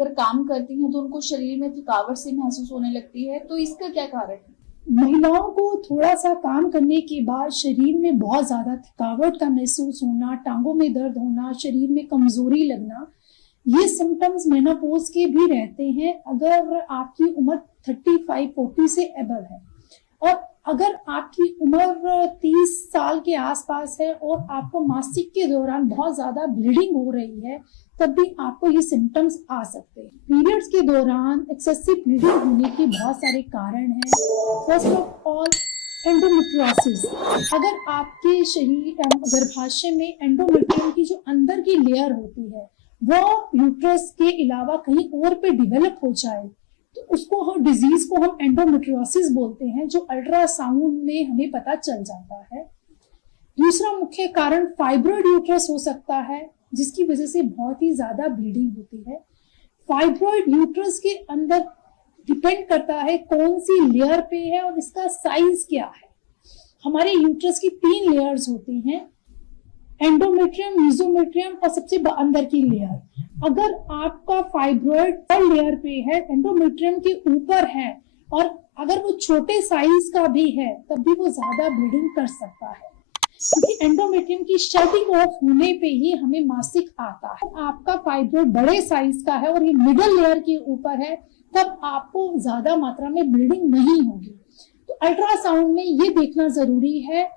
अगर काम करती हैं तो उनको शरीर में थकावट से महसूस होने लगती है, तो इसका क्या कारण है? महिलाओं को थोड़ा सा काम करने के बाद शरीर में बहुत ज़्यादा थकावट का महसूस होना, टांगों में दर्द होना, शरीर में कमजोरी लगना, ये सिम्टम्स मेनोपॉज के भी रहते हैं अगर आपकी उम्र 35-40 से अबव है। और अगर आपकी उम्र 30 साल के आसपास है और आपको मासिक के दौरान बहुत ज़्यादा ब्लीडिंग हो रही है, तब भी आपको ये सिम्टम्स आ सकते हैं। पीरियड्स के दौरान एक्सेसिव ब्लीडिंग होने के बहुत सारे कारण हैं। First of all, endometriosis. अगर आपके शरीर गर्भाशय में एंडोमेट्रियम की जो अंदर की लेयर होती है वो यूट्रस के अलावा कहीं और पे डेवलप हो जाए, तो उसको हम डिजीज को हम एंडोमेट्रियोसिस बोलते हैं, जो अल्ट्रासाउंड में हमें पता चल जाता है। दूसरा मुख्य कारण फाइब्रॉइड यूट्रस हो सकता है, जिसकी वजह से बहुत ही ज्यादा ब्लीडिंग होती है। फाइब्रॉइड यूट्रस के अंदर डिपेंड करता है कौन सी लेयर पे है और इसका साइज क्या है। हमारे यूट्रस की 3 लेयर्स होती हैं, एंडोमेट्रियम, मेसोमेट्रियम और सबसे अंदर की लेयर। अगर आपका फाइब्रॉइड थर्ड लेयर पे है, एंडोमेट्रियम के ऊपर है, और अगर वो छोटे साइज का भी है, तब भी वो ज्यादा ब्लीडिंग कर सकता है, क्योंकि एंडोमेट्रियम की शेडिंग ऑफ होने पे ही हमें मासिक आता है। आपका फाइब्रॉइड बड़े साइज का है और ये मिडल लेयर के ऊपर है, तब आपको ज्यादा मात्रा में ब्लीडिंग नहीं होगी। तो अल्ट्रासाउंड में ये देखना जरूरी है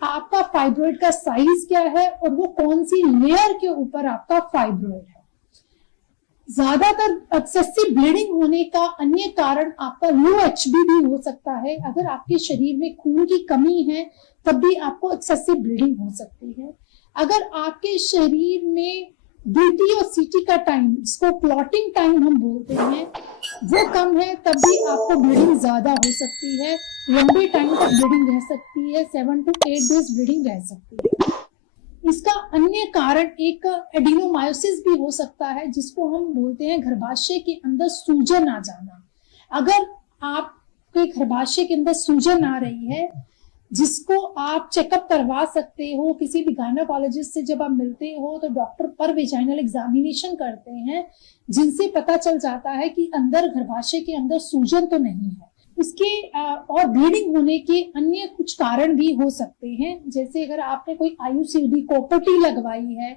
आपका फाइब्रॉइड का साइज क्या है और वो कौन सी लेयर के ऊपर आपका फाइब्रॉइड है। ज्यादातर एक्सेसिव ब्लीडिंग होने का अन्य कारण आपका लो एचबी भी हो सकता है। अगर आपके शरीर में खून की कमी है, तब भी आपको एक्सेसिव ब्लीडिंग हो सकती है। अगर आपके शरीर में बीटी और सीटी का टाइम, जिसको क्लॉटिंग टाइम हम बोलते हैं, वो कम है, तब भी आपको ब्लीडिंग ज्यादा हो सकती है। लंबे टाइम तक ब्लीडिंग रह सकती है, 7 to 8 डेज ब्लीडिंग रह सकती है। इसका अन्य कारण एक एडिनोमायोसिस भी हो सकता है, जिसको हम बोलते हैं गर्भाशय के अंदर सूजन आ जाना। अगर आपके गर्भाशय के अंदर सूजन आ रही है, जिसको आप चेकअप करवा सकते हो, किसी भी गायनेकोलॉजिस्ट से जब आप मिलते हो तो डॉक्टर पर वेजाइनल एग्जामिनेशन करते हैं, जिनसे पता चल जाता है कि अंदर गर्भाशय के अंदर सूजन तो नहीं है। इसके और ब्लीडिंग होने के अन्य कुछ कारण भी हो सकते हैं, जैसे अगर आपने कोई आयुर्वेदी कॉपर्टी लगवाई है,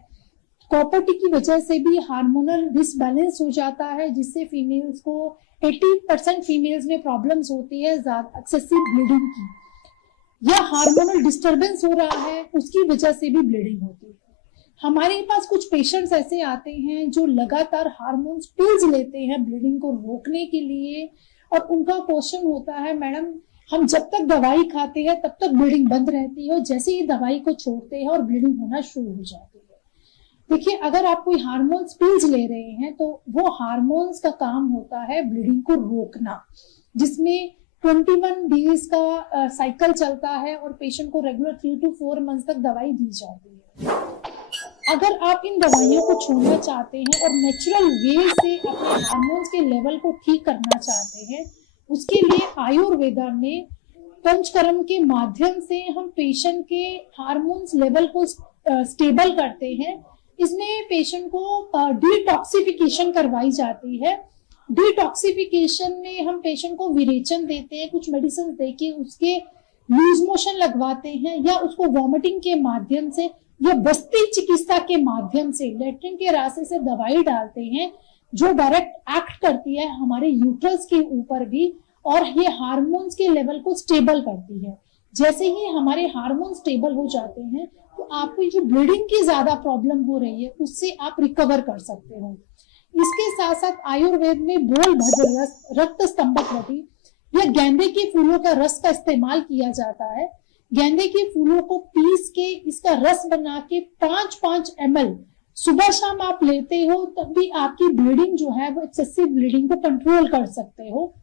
कॉपर्टी की वजह से भी हार्मोनल डिसबैलेंस हो जाता है, जिससे फीमेल्स को 80% फीमेल्स में प्रॉब्लम्स होती है एक्सेसिव ब्लीडिंग की, या हार्मोनल डिस्टरबेंस हो रहा है, उसकी वजह से भी ब्लीडिंग होती है। हमारे पास कुछ पेशेंट्स ऐसे आते हैं जो लगातार हार्मोन्स पिल्स लेते हैं ब्लीडिंग को रोकने के लिए, और उनका क्वेश्चन होता है, मैडम हम जब तक दवाई खाते हैं तब तक ब्लीडिंग बंद रहती है, जैसे ही दवाई को छोड़ते हैं और ब्लीडिंग होना शुरू हो जाती है। देखिए, अगर आप कोई हार्मोन्स पिल्स ले रहे हैं तो वो हार्मोन्स का काम होता है ब्लीडिंग को रोकना, जिसमें 21 डेज का साइकिल चलता है और पेशेंट को रेगुलर 3 to 4 मंथ तक दवाई दी जाती है। अगर आप इन दवाइयों को छोड़ना चाहते हैं और नेचुरल वे से अपने हार्मोन्स के लेवल को ठीक करना चाहते हैं, उसके लिए आयुर्वेदा में पंचकर्म के माध्यम से हम पेशेंट के हार्मोन्स लेवल को स्टेबल करते हैं। इसमें पेशेंट को डिटॉक्सिफिकेशन करवाई जाती है। डिटॉक्सिफिकेशन में हम पेशेंट को विरेचन देते हैं, कुछ मेडिसिन देके उसके लूज मोशन लगवाते हैं, या उसको वॉमिटिंग के माध्यम से या बस्ती चिकित्सा के माध्यम से लेट्रिन के रास्ते से दवाई डालते हैं, जो डायरेक्ट एक्ट करती है हमारे यूट्रस के ऊपर भी, और ये हार्मोन्स के लेवल को स्टेबल करती है। जैसे ही हमारे हार्मोन स्टेबल हो जाते हैं, तो आपको जो ब्लीडिंग की ज्यादा प्रॉब्लम हो रही है उससे आप रिकवर कर सकते हो। इसके साथ साथ आयुर्वेद में बोल भद्र रस, रक्त स्तंभवती या गेंदे के फूलों का रस का इस्तेमाल किया जाता है। गेंदे के फूलों को पीस के इसका रस बना के 5-5 ml सुबह शाम आप लेते हो, तब भी आपकी ब्लीडिंग जो है वो एक्सेसिव ब्लीडिंग को कंट्रोल कर सकते हो।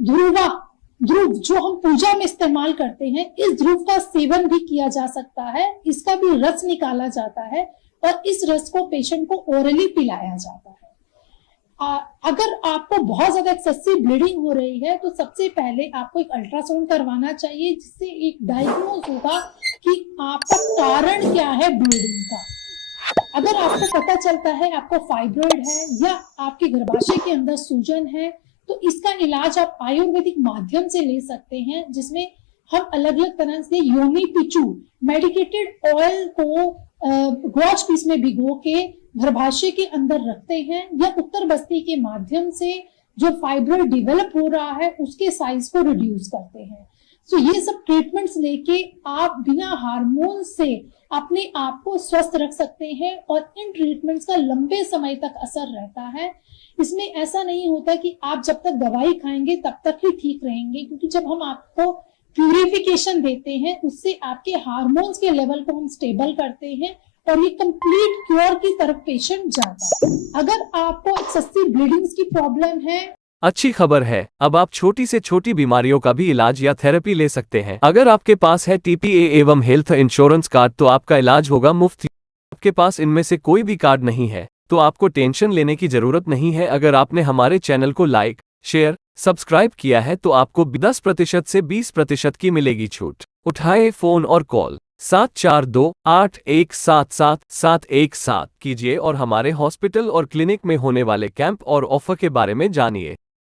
ध्रुव जो हम पूजा में इस्तेमाल करते हैं, इस ध्रुव का सेवन भी किया जा सकता है, इसका भी रस निकाला जाता है और इस रस को पेशेंट को ओरली पिलाया जाता है। अगर आपको बहुत ज्यादा एक्सेसिव ब्लीडिंग हो रही है तो सबसे पहले आपको एक अल्ट्रासाउंड करवाना चाहिए, जिससे एक डायग्नोज होगा कि आपका कारण क्या है ब्लीडिंग का। अगर आपको पता चलता है आपको फाइब्रॉइड है या आपके गर्भाशय के अंदर सूजन है, तो इसका इलाज आप आयुर्वेदिक माध्यम से ले सकते हैं, जिसमें हम अलग अलग तरह से योनि पिचू मेडिकेटेड ऑयल को गौच पीस में भिगो के गर्भाशय के अंदर रखते हैं, या उत्तर बस्ती के माध्यम से जो फाइब्रॉइड डेवलप हो रहा है उसके साइज को रिड्यूस करते हैं। सो ये सब ट्रीटमेंट्स लेके आप बिना हार्मोन से अपने आप को स्वस्थ रख सकते हैं, और इन ट्रीटमेंट्स का लंबे समय तक असर रहता है। इसमें ऐसा नहीं होता कि आप जब तक दवाई खाएंगे तब तक ही ठीक रहेंगे, क्योंकि जब हम आपको प्यूरिफिकेशन देते हैं उससे आपके हार्मोन्स के लेवल को हम स्टेबल करते हैं, और ये कंप्लीट क्योर की तरफ पेशेंट जाता है। अगर आपको एक्सेसिव ब्लीडिंग्स की प्रॉब्लम है, अच्छी खबर है, अब आप छोटी से छोटी बीमारियों का भी इलाज या थेरेपी ले सकते हैं। अगर आपके पास है TPA एवं हेल्थ इंश्योरेंस कार्ड तो आपका इलाज होगा मुफ्त। आपके पास इनमें से कोई भी कार्ड नहीं है तो आपको टेंशन लेने की जरूरत नहीं है। अगर आपने हमारे चैनल को लाइक, शेयर, सब्सक्राइब किया है तो आपको 10% से 20% की मिलेगी छूट। उठाए फोन और कॉल 7428177717 कीजिए और हमारे हॉस्पिटल और क्लिनिक में होने वाले कैंप और ऑफर के बारे में जानिए।